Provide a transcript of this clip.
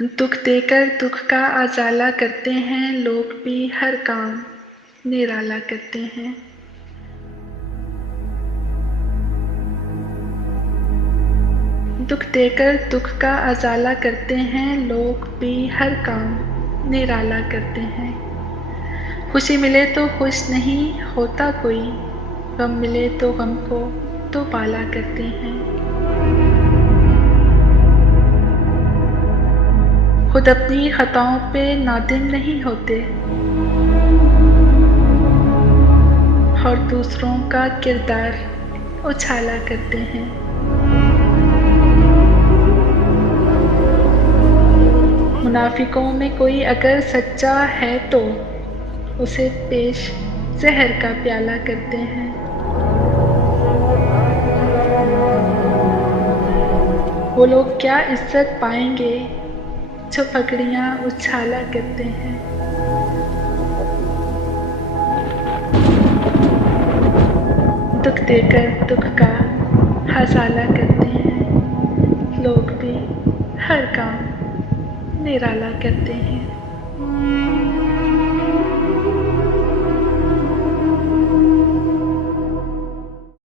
दुख देकर दुख का अज़ाला करते हैं लोग भी हर काम निराला करते हैं। दुख देकर दुख का अज़ाला करते हैं लोग भी हर काम निराला करते हैं। खुशी मिले तो खुश नहीं होता कोई, गम मिले तो गम को दोबाला करते हैं। खुद अपनी खताओं पे नादिम नहीं होते और दूसरों का किरदार उछाला करते हैं। मुनाफिकों में कोई अगर सच्चा है तो उसे पेश ज़हर का प्याला करते हैं। वो लोग क्या इज़्ज़त पाएंगे जो पगड़ियाँ उछाला करते हैं। दुख देकर दुख का हज़ाला करते हैं लोग भी हर काम निराला करते हैं।